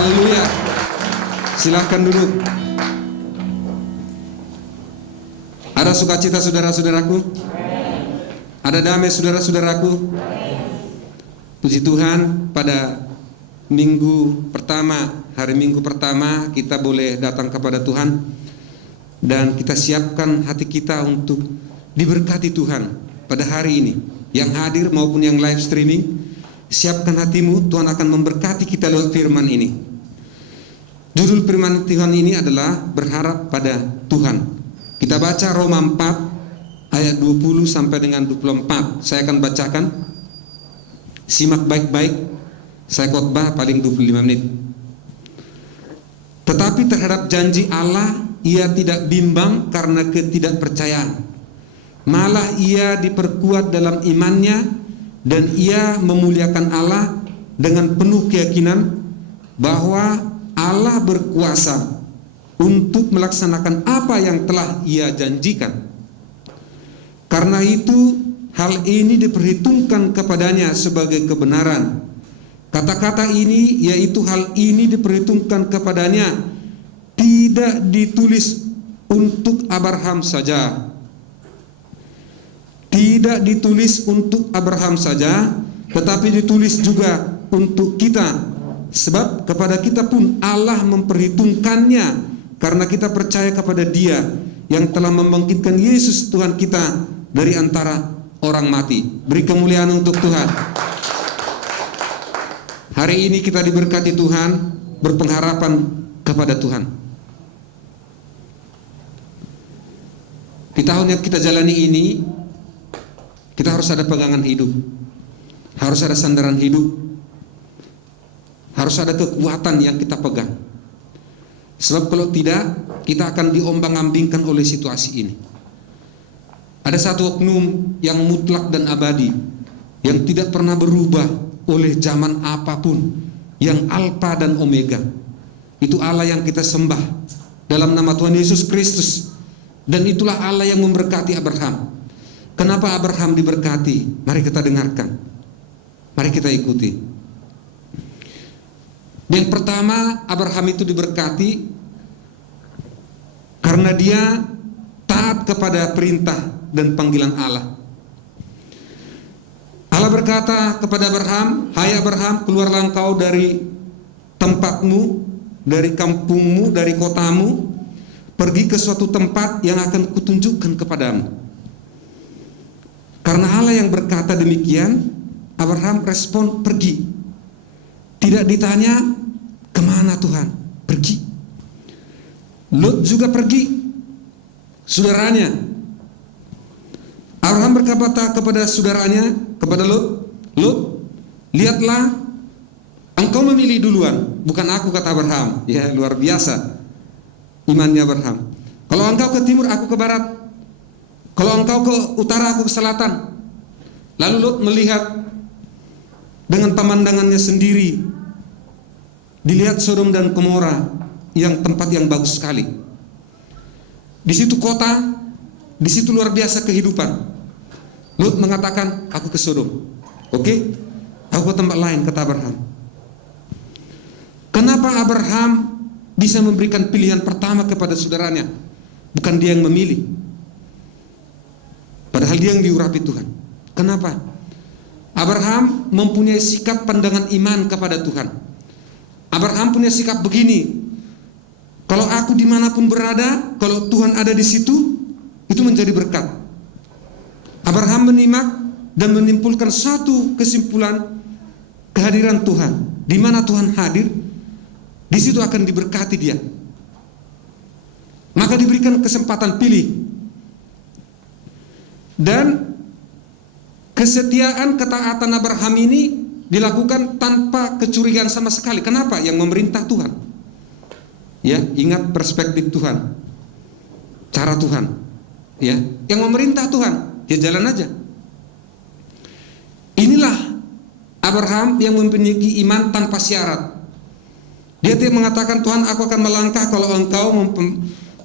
Haleluya. Silahkan duduk. Ada sukacita saudara-saudaraku? Ada damai saudara-saudaraku? Puji Tuhan, pada hari Minggu pertama kita boleh datang kepada Tuhan, dan kita siapkan hati kita untuk diberkati Tuhan pada hari ini. Yang hadir maupun yang live streaming, siapkan hatimu, Tuhan akan memberkati kita lewat firman ini. Judul firman Tuhan ini adalah berharap pada Tuhan. Kita baca Roma 4 ayat 20 sampai dengan 24. Saya akan bacakan. Simak baik-baik. Saya khotbah paling 25 menit. Tetapi terhadap janji Allah, ia tidak bimbang karena ketidakpercayaan. Malah ia diperkuat dalam imannya, dan ia memuliakan Allah dengan penuh keyakinan bahwa Allah berkuasa untuk melaksanakan apa yang telah ia janjikan. Karena itu hal ini diperhitungkan kepadanya sebagai kebenaran. Kata-kata ini, yaitu hal ini diperhitungkan kepadanya, tidak ditulis untuk Abraham saja. Tidak ditulis untuk Abraham saja, tetapi ditulis juga untuk kita. Sebab kepada kita pun Allah memperhitungkannya, karena kita percaya kepada Dia yang telah membangkitkan Yesus Tuhan kita dari antara orang mati. Beri kemuliaan untuk Tuhan. Hari ini kita diberkati Tuhan, berpengharapan kepada Tuhan. Di tahun yang kita jalani ini, kita harus ada pegangan hidup, harus ada sandaran hidup, harus ada kekuatan yang kita pegang. Sebab kalau tidak, kita akan diombang-ambingkan oleh situasi ini. Ada satu oknum yang mutlak dan abadi, yang tidak pernah berubah oleh zaman apapun, yang Alfa dan Omega. Itu Allah yang kita sembah dalam nama Tuhan Yesus Kristus. Dan itulah Allah yang memberkati Abraham. Kenapa Abraham diberkati? Mari kita dengarkan. Mari kita ikuti. Yang pertama, Abraham itu diberkati karena dia taat kepada perintah dan panggilan Allah. Allah berkata kepada Abraham, "Hai Abraham, keluarlah engkau dari tempatmu, dari kampungmu, dari kotamu, pergi ke suatu tempat yang akan kutunjukkan kepadamu." Karena Allah yang berkata demikian, Abraham respon pergi. Tidak ditanya, kemana Tuhan? Pergi. Lot juga pergi, saudaranya. Abraham berkata kepada saudaranya, kepada Lot, "Lot, lihatlah, engkau memilih duluan, bukan aku," kata Abraham. Ya, luar biasa imannya Abraham. "Kalau engkau ke timur, aku ke barat. Kalau engkau ke utara, aku ke selatan." Lalu Lot melihat dengan pemandangannya sendiri. Dilihat Sodom dan Gomora, yang tempat yang bagus sekali. Di situ kota, di situ luar biasa kehidupan. Lot mengatakan, "Aku ke Sodom." Oke, aku ke tempat lain, kata Abraham. Kenapa Abraham bisa memberikan pilihan pertama kepada saudaranya? Bukan dia yang memilih, padahal dia yang diurapi Tuhan. Kenapa? Abraham mempunyai sikap pandangan iman kepada Tuhan. Abraham punya sikap begini, kalau aku dimanapun berada, kalau Tuhan ada di situ, itu menjadi berkat. Abraham menyimak dan menyimpulkan satu kesimpulan, kehadiran Tuhan. Di mana Tuhan hadir, di situ akan diberkati dia. Maka diberikan kesempatan pilih. Dan kesetiaan, ketaatan Abraham ini dilakukan tanpa kecurigaan sama sekali. Kenapa? Yang memerintah Tuhan. Ya, ingat perspektif Tuhan, cara Tuhan. Ya, yang memerintah Tuhan, ya jalan aja. Inilah Abraham yang memiliki iman tanpa syarat. Dia tidak mengatakan, "Tuhan, aku akan melangkah kalau engkau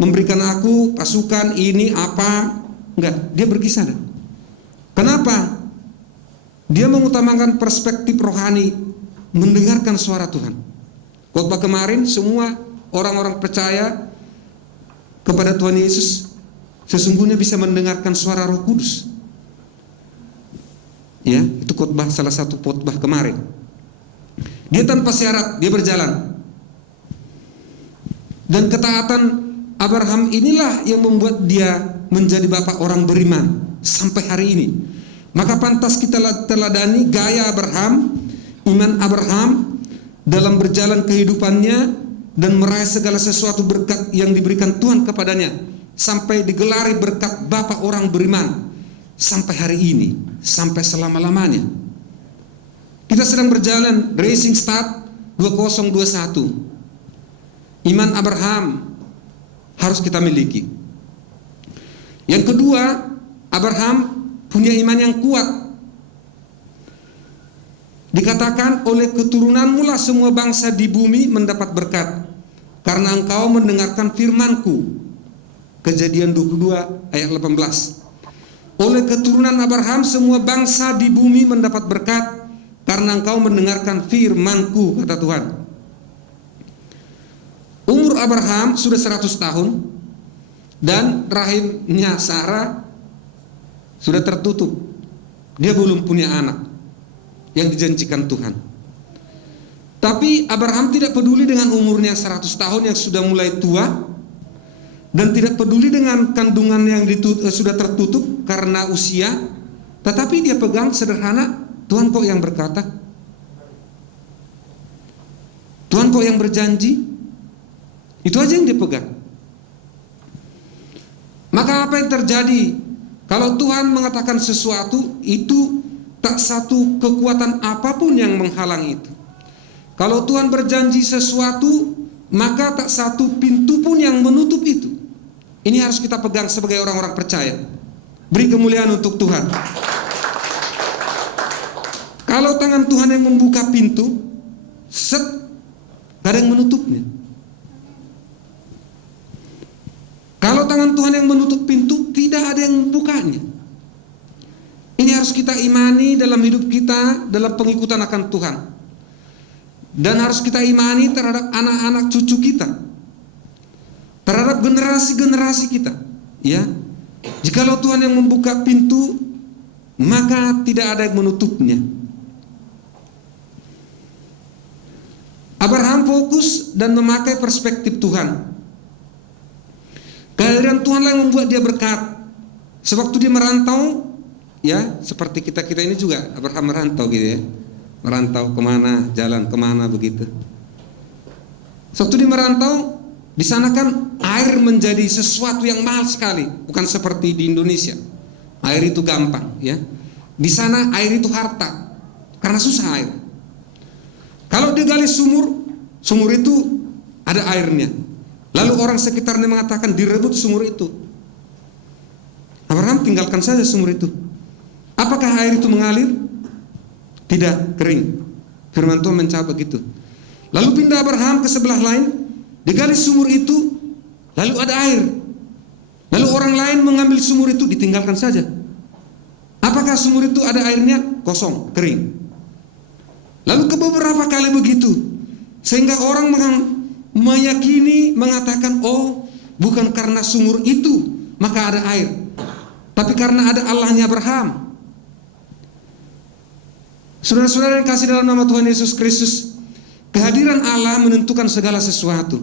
memberikan aku pasukan ini apa." Enggak, dia pergi sana. Kenapa? Dia mengutamakan perspektif rohani, mendengarkan suara Tuhan. Khotbah kemarin semua orang-orang percaya kepada Tuhan Yesus sesungguhnya bisa mendengarkan suara Roh Kudus. Ya, itu khotbah, salah satu khotbah kemarin. Dia tanpa syarat, dia berjalan. Dan ketaatan Abraham inilah yang membuat dia menjadi bapak orang beriman sampai hari ini. Maka pantas kita teladani gaya Abraham, iman Abraham dalam berjalan kehidupannya dan meraih segala sesuatu berkat yang diberikan Tuhan kepadanya, sampai digelari berkat bapak orang beriman sampai hari ini, sampai selama-lamanya. Kita sedang berjalan Racing Start 2021. Iman Abraham harus kita miliki. Yang kedua, Abraham punya iman yang kuat. Dikatakan, oleh keturunanmu lah semua bangsa di bumi mendapat berkat, karena engkau mendengarkan firmanku. Kejadian 22 ayat 18. Oleh keturunan Abraham semua bangsa di bumi mendapat berkat, karena engkau mendengarkan firmanku, kata Tuhan. Umur Abraham sudah 100 tahun dan rahimnya Sarah sudah tertutup. Dia belum punya anak yang dijanjikan Tuhan. Tapi Abraham tidak peduli dengan umurnya 100 tahun yang sudah mulai tua, dan tidak peduli dengan kandungan yang sudah tertutup karena usia. Tetapi dia pegang sederhana, Tuhan kok yang berkata, Tuhan kok yang berjanji. Itu aja yang dia pegang. Maka apa yang terjadi kalau Tuhan mengatakan sesuatu, itu tak satu kekuatan apapun yang menghalang itu. Kalau Tuhan berjanji sesuatu, maka tak satu pintu pun yang menutup itu. Ini harus kita pegang sebagai orang-orang percaya. Beri kemuliaan untuk Tuhan. Kalau tangan Tuhan yang membuka pintu, gak ada yang menutupnya. Kalau tangan Tuhan yang menutup pintu, tidak ada yang membukanya. Ini harus kita imani dalam hidup kita, dalam pengikutan akan Tuhan. Dan harus kita imani terhadap anak-anak cucu kita, terhadap generasi-generasi kita. Ya, jikalau Tuhan yang membuka pintu, maka tidak ada yang menutupnya. Abraham fokus dan memakai perspektif Tuhan. Kehadiran Tuhan lah yang membuat dia berkat. Sewaktu dia merantau, ya seperti kita ini juga, Abraham merantau gitu ya, merantau kemana, jalan kemana begitu. Sewaktu dia merantau, di sana kan air menjadi sesuatu yang mahal sekali, bukan seperti di Indonesia. Air itu gampang, ya. Di sana air itu harta, karena susah air. Kalau dia gali sumur itu ada airnya. Lalu orang sekitarnya mengatakan direbut sumur itu. Abraham tinggalkan saja sumur itu. Apakah air itu mengalir? Tidak, kering. Firman Tuhan mencatat begitu. Lalu pindah Abraham ke sebelah lain, digali sumur itu, lalu ada air. Lalu orang lain mengambil sumur itu, ditinggalkan saja. Apakah sumur itu ada airnya? Kosong, kering. Lalu ke beberapa kali begitu, sehingga orang meyakini, mengatakan, oh bukan karena sumur itu maka ada air, tapi karena ada Allahnya Abraham. Saudara-saudara yang kasih dalam nama Tuhan Yesus Kristus, kehadiran Allah menentukan segala sesuatu.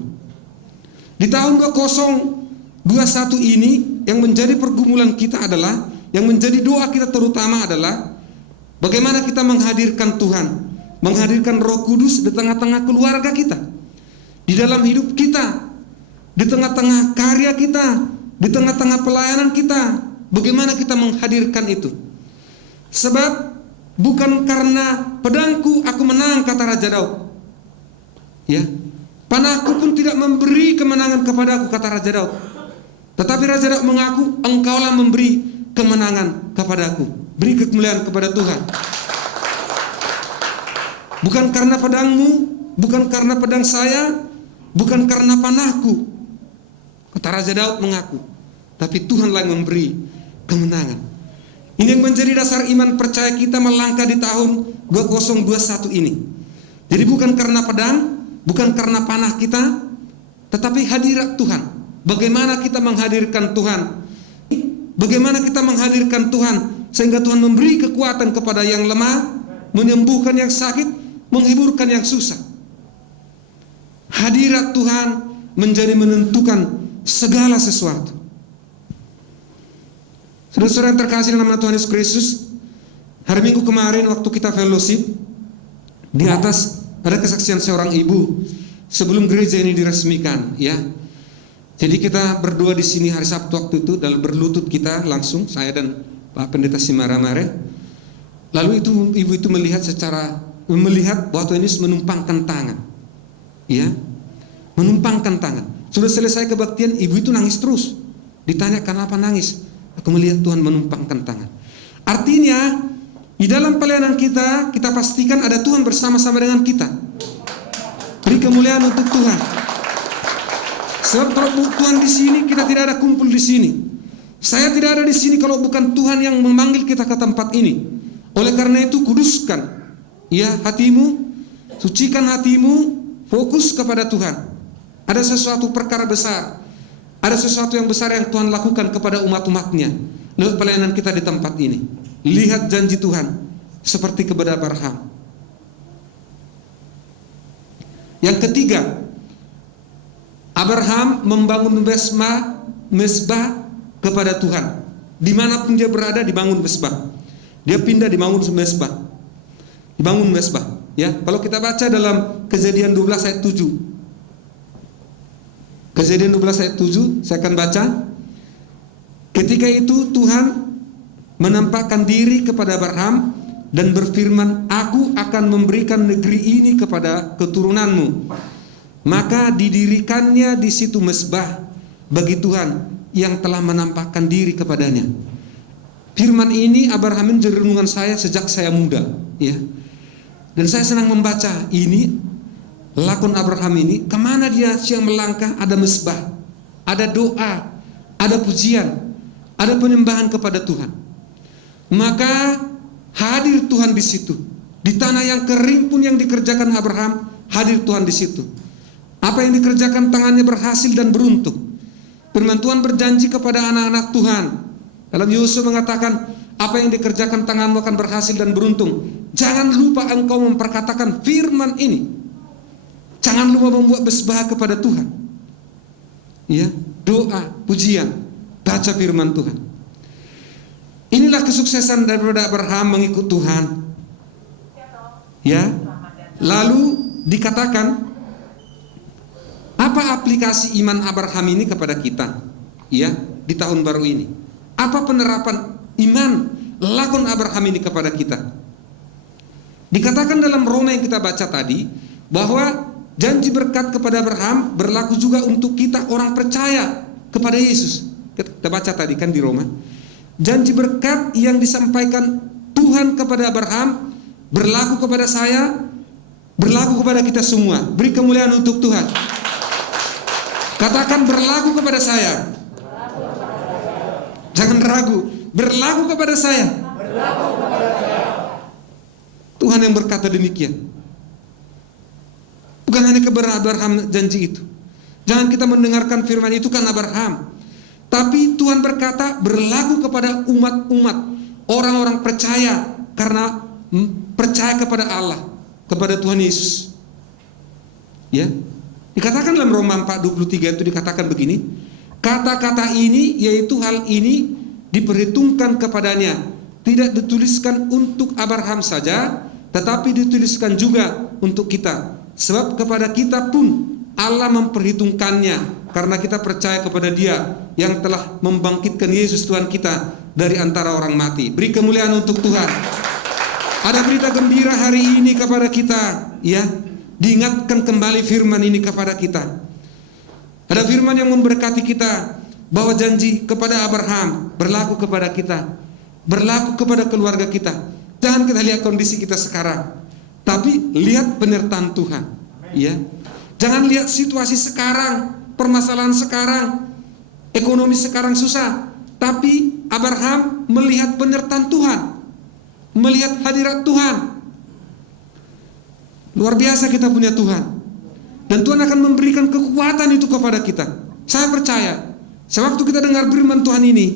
Di tahun 2021 ini, yang menjadi pergumulan kita adalah, yang menjadi doa kita terutama adalah, bagaimana kita menghadirkan Tuhan, menghadirkan Roh Kudus di tengah-tengah keluarga kita, di dalam hidup kita, di tengah-tengah karya kita, di tengah-tengah pelayanan kita. Bagaimana kita menghadirkan itu? Sebab bukan karena pedangku aku menang, kata Raja Daud. Ya, panahku pun tidak memberi kemenangan kepadaku, kata Raja Daud. Tetapi Raja Daud mengaku, engkaulah memberi kemenangan kepadaku. Beri kemuliaan kepada Tuhan. Bukan karena pedangmu, bukan karena pedang saya, bukan karena panahku, kata Raja Daud mengaku, tapi Tuhanlah yang memberi kemenangan. Ini yang menjadi dasar iman percaya kita melangkah di tahun 2021 ini. Jadi bukan karena pedang, bukan karena panah kita, tetapi hadirat Tuhan. Bagaimana kita menghadirkan Tuhan? Bagaimana kita menghadirkan Tuhan sehingga Tuhan memberi kekuatan kepada yang lemah, menyembuhkan yang sakit, menghiburkan yang susah. Hadirat Tuhan menjadi menentukan segala sesuatu. Saudara-saudara yang terkasih dalam nama Tuhan Yesus Kristus, hari Minggu kemarin waktu kita fellowship, di atas ada kesaksian seorang ibu sebelum gereja ini diresmikan, ya. Jadi kita berdua di sini hari Sabtu waktu itu, dalam berlutut kita langsung, saya dan Pak Pendeta Simara-Mare. Lalu itu ibu itu melihat bahwa Tuhan Yesus menumpangkan tangan, ya, menumpangkan tangan. Sudah selesai kebaktian, ibu itu nangis terus. Ditanya kenapa nangis? Aku melihat Tuhan menumpangkan tangan. Artinya di dalam pelayanan kita pastikan ada Tuhan bersama-sama dengan kita. Beri kemuliaan untuk Tuhan. Sebab kalau Tuhan di sini, kita tidak ada kumpul di sini. Saya tidak ada di sini kalau bukan Tuhan yang memanggil kita ke tempat ini. Oleh karena itu kuduskan, ya, hatimu, sucikan hatimu, fokus kepada Tuhan. Ada sesuatu perkara besar, ada sesuatu yang besar yang Tuhan lakukan kepada umat-umatnya lewat pelayanan kita di tempat ini. Lihat janji Tuhan seperti kepada Abraham. Yang ketiga, Abraham membangun mesbah kepada Tuhan. Dimanapun dia berada dibangun mesbah. Dia pindah dibangun mesbah. Dibangun mesbah. Ya, kalau kita baca dalam Kejadian 12 ayat 7. Kejadian 12 ayat 7, saya akan baca. Ketika itu Tuhan menampakkan diri kepada Abraham dan berfirman, "Aku akan memberikan negeri ini kepada keturunanmu." Maka didirikannya di situ mesbah bagi Tuhan yang telah menampakkan diri kepadanya. Firman ini Abraham menjadi renungan saya sejak saya muda, ya. Dan saya senang membaca ini, lakon Abraham ini, kemana dia siang melangkah ada mesbah, ada doa, ada pujian, ada penyembahan kepada Tuhan. Maka hadir Tuhan di situ. Di tanah yang kering pun yang dikerjakan Abraham, hadir Tuhan di situ. Apa yang dikerjakan tangannya berhasil dan beruntung. Firman Tuhan berjanji kepada anak-anak Tuhan. Dalam Yosua mengatakan, apa yang dikerjakan tanganmu akan berhasil dan beruntung. Jangan lupa engkau memperkatakan firman ini. Jangan lupa membuat mesbah kepada Tuhan. Ya, doa, pujian, baca firman Tuhan. Inilah kesuksesan daripada Abraham mengikut Tuhan. Ya. Lalu dikatakan, apa aplikasi iman Abraham ini kepada kita? Ya, di tahun baru ini. Apa penerapan iman lakon Abraham ini kepada kita? Dikatakan dalam Roma yang kita baca tadi, bahwa janji berkat kepada Abraham berlaku juga untuk kita orang percaya kepada Yesus. Kita baca tadi kan di Roma. Janji berkat yang disampaikan Tuhan kepada Abraham berlaku kepada saya, berlaku kepada kita semua. Beri kemuliaan untuk Tuhan. Katakan berlaku kepada saya. Jangan ragu, berlaku kepada saya. Tuhan yang berkata demikian. Bukan hanya kepada Abraham janji itu. Jangan kita mendengarkan firman itu kan Abraham. Tapi Tuhan berkata berlaku kepada umat-umat, orang-orang percaya karena percaya kepada Allah, kepada Tuhan Yesus. Ya. Dikatakan dalam Roma 4:23 itu dikatakan begini, kata-kata ini yaitu hal ini diperhitungkan kepadanya, tidak dituliskan untuk Abraham saja, tetapi dituliskan juga untuk kita. Sebab kepada kita pun Allah memperhitungkannya, karena kita percaya kepada Dia yang telah membangkitkan Yesus Tuhan kita dari antara orang mati. Beri kemuliaan untuk Tuhan. Ada berita gembira hari ini kepada kita, ya. Diingatkan kembali firman ini kepada kita. Ada firman yang memberkati kita, bahwa janji kepada Abraham berlaku kepada kita, berlaku kepada keluarga kita. Jangan kita lihat kondisi kita sekarang, tapi lihat penyertaan Tuhan. Ya, jangan lihat situasi sekarang, permasalahan sekarang, ekonomi sekarang susah, tapi Abraham melihat penyertaan Tuhan, melihat hadirat Tuhan. Luar biasa kita punya Tuhan. Dan Tuhan akan memberikan kekuatan itu kepada kita. Saya percaya, sewaktu kita dengar firman Tuhan ini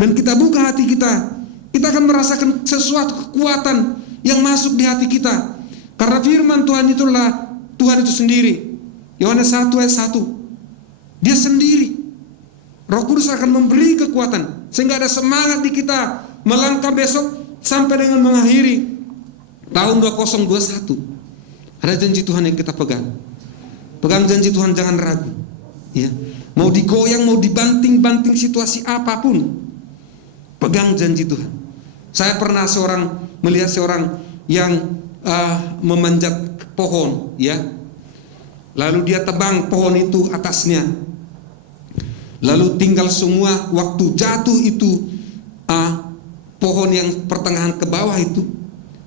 dan kita buka hati kita, kita akan merasakan sesuatu kekuatan yang masuk di hati kita. Karena firman Tuhan itulah Tuhan itu sendiri. Yohanes 1 ayat 1. Dia sendiri. Roh Kudus akan memberi kekuatan sehingga ada semangat di kita melangkah besok sampai dengan mengakhiri tahun 2021. Ada janji Tuhan yang kita pegang. Pegang janji Tuhan, jangan ragu. Ya. Mau digoyang, mau dibanting-banting situasi apapun, pegang janji Tuhan. Saya pernah melihat seorang yang memanjat pohon, ya. Lalu dia tebang pohon itu atasnya. Lalu tinggal semua waktu jatuh itu pohon yang pertengahan ke bawah itu,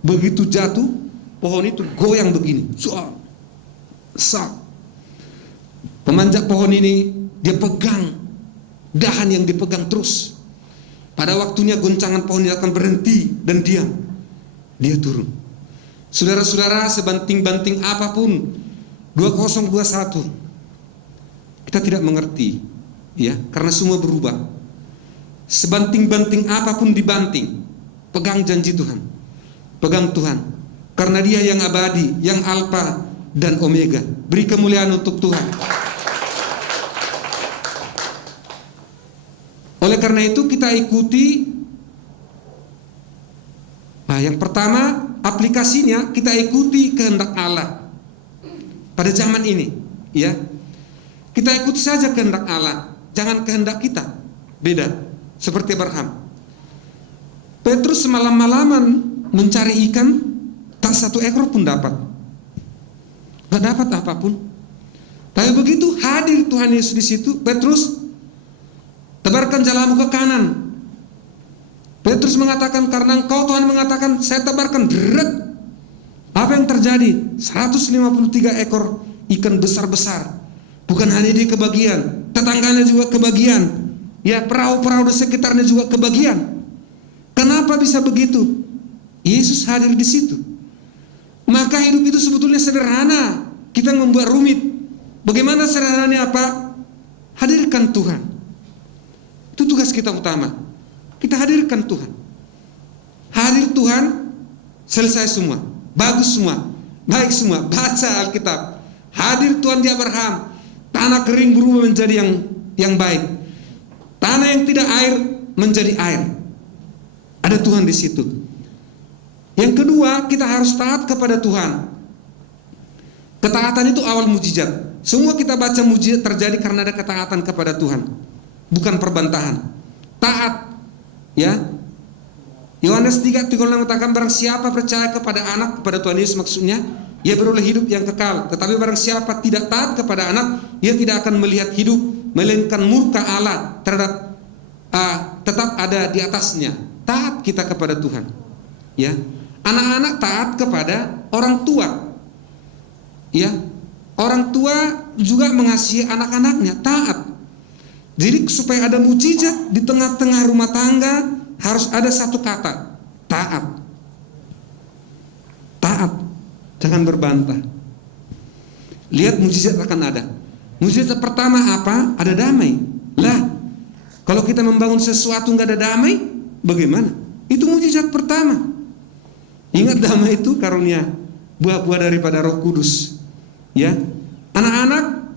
begitu jatuh pohon itu goyang begini. Pemanjat pohon ini dia pegang dahan yang dipegang terus. Pada waktunya goncangan pohon ini akan berhenti dan diam. Dia turun. Saudara-saudara, sebanting-banting apapun 2021 kita tidak mengerti, ya, karena semua berubah. Sebanting-banting apapun dibanting, pegang janji Tuhan. Pegang Tuhan. Karena Dia yang abadi, yang Alfa dan Omega. Beri kemuliaan untuk Tuhan. Oleh karena itu kita ikuti yang pertama, aplikasinya kita ikuti kehendak Allah pada zaman ini, ya. Kita ikuti saja kehendak Allah, jangan kehendak kita. Beda, seperti Abraham. Petrus semalam-malaman mencari ikan, tak satu ekor pun dapat. Gak dapat apapun. Tapi begitu hadir Tuhan Yesus di situ, Petrus, tebarkan jalamu ke kanan. Petrus mengatakan, karena engkau Tuhan mengatakan, saya tebarkan. Deret. Apa yang terjadi? 153 ekor ikan besar-besar. Bukan hanya dia kebagian, tetangganya juga kebagian. Ya, perahu-perahu di sekitarnya juga kebagian. Kenapa bisa begitu? Yesus hadir di situ. Maka hidup itu sebetulnya sederhana. Kita yang membuat rumit. Bagaimana sederhananya apa? Hadirkan Tuhan. Itu tugas kita utama. Kita hadirkan Tuhan. Hadir Tuhan, selesai semua. Bagus semua, baik semua. Baca Alkitab. Hadir Tuhan di Abraham. Tanah kering berubah menjadi yang baik. Tanah yang tidak air menjadi air. Ada Tuhan di situ. Yang kedua, kita harus taat kepada Tuhan. Ketaatan itu awal mujizat. Semua kita baca mujizat terjadi karena ada ketaatan kepada Tuhan, bukan perbantahan. Taat, ya. Yohanes 3:36 mengatakan, barang siapa percaya kepada anak, kepada Tuhan Yesus maksudnya, ia beroleh hidup yang kekal. Tetapi barang siapa tidak taat kepada anak, ia tidak akan melihat hidup, melainkan murka Allah terhadap tetap ada di atasnya. Taat kita kepada Tuhan, ya. Anak-anak taat kepada orang tua, ya. Orang tua juga mengasihi anak-anaknya, taat. Jadi supaya ada mujizat di tengah-tengah rumah tangga, harus ada satu kata, taat. Taat, jangan berbantah. Lihat mujizat akan ada. Mujizat pertama apa? Ada damai. Lah, kalau kita membangun sesuatu nggak ada damai, bagaimana? Itu mujizat pertama. Ingat, damai itu karunia, buah-buah daripada Roh Kudus. Ya, anak-anak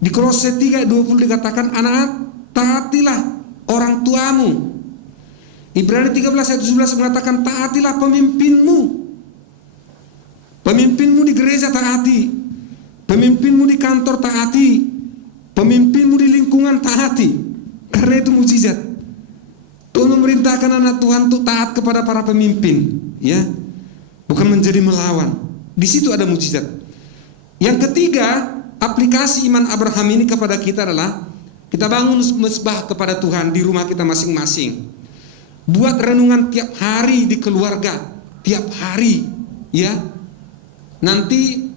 di Kolose 3:20 dikatakan, anak-anak taatilah orang tuamu. Ibrani 13 ayat 17 mengatakan, taatilah pemimpinmu. Pemimpinmu di gereja taati, pemimpinmu di kantor taati, pemimpinmu di lingkungan taati. Karena itu mujizat. Tuhan memerintahkan anak Tuhan untuk taat kepada para pemimpin, ya, bukan menjadi melawan. Di situ ada mujizat. Yang ketiga, aplikasi iman Abraham ini kepada kita adalah kita bangun mezbah kepada Tuhan di rumah kita masing-masing. Buat renungan tiap hari di keluarga, tiap hari, ya. Nanti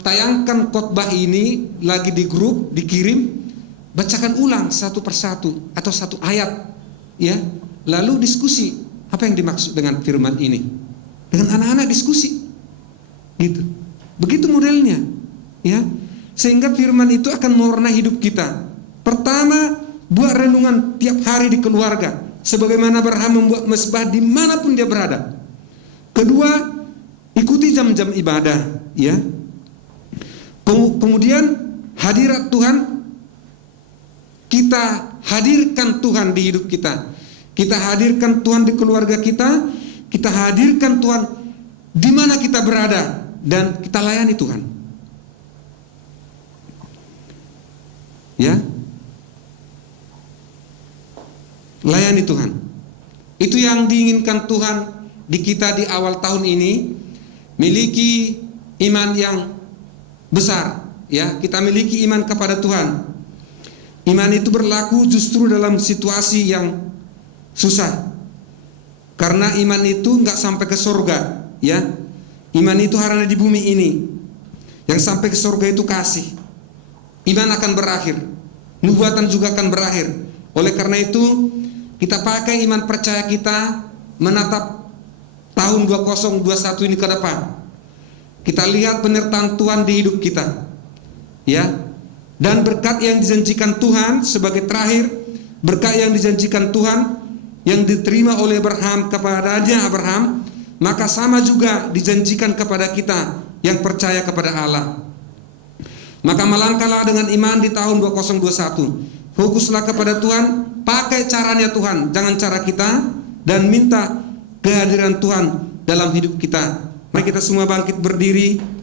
tayangkan khotbah ini lagi di grup, dikirim, bacakan ulang satu persatu atau satu ayat, ya. Lalu diskusi apa yang dimaksud dengan firman ini. Dengan anak-anak diskusi, gitu. Begitu modelnya, ya. sehingga firman itu akan mewarnai hidup kita. Pertama, buat renungan tiap hari di keluarga, sebagaimana Abraham membuat mezbah dimanapun dia berada. Kedua, ikuti jam-jam ibadah, ya. Kemudian hadirat Tuhan, kita hadirkan Tuhan di hidup kita. Kita hadirkan Tuhan di keluarga kita. Kita hadirkan Tuhan di mana kita berada, dan kita layani Tuhan. Ya, layani Tuhan. Itu yang diinginkan Tuhan di kita di awal tahun ini. Miliki iman yang besar, ya. Kita miliki iman kepada Tuhan. Iman itu berlaku justru dalam situasi yang susah, karena iman itu nggak sampai ke surga, ya. Iman itu hanya di bumi ini. Yang sampai ke surga itu kasih. Iman akan berakhir, nubuatan juga akan berakhir. Oleh karena itu, kita pakai iman percaya kita menatap tahun 2021 ini ke depan. Kita lihat penyertaan Tuhan di hidup kita, ya. Dan berkat yang dijanjikan Tuhan sebagai terakhir, berkat yang dijanjikan Tuhan yang diterima oleh Abraham kepadanya Abraham, maka sama juga dijanjikan kepada kita yang percaya kepada Allah. Maka melangkahlah dengan iman di tahun 2021. Fokuslah kepada Tuhan, pakai caranya Tuhan, jangan cara kita, dan minta kehadiran Tuhan dalam hidup kita. Mari kita semua bangkit berdiri.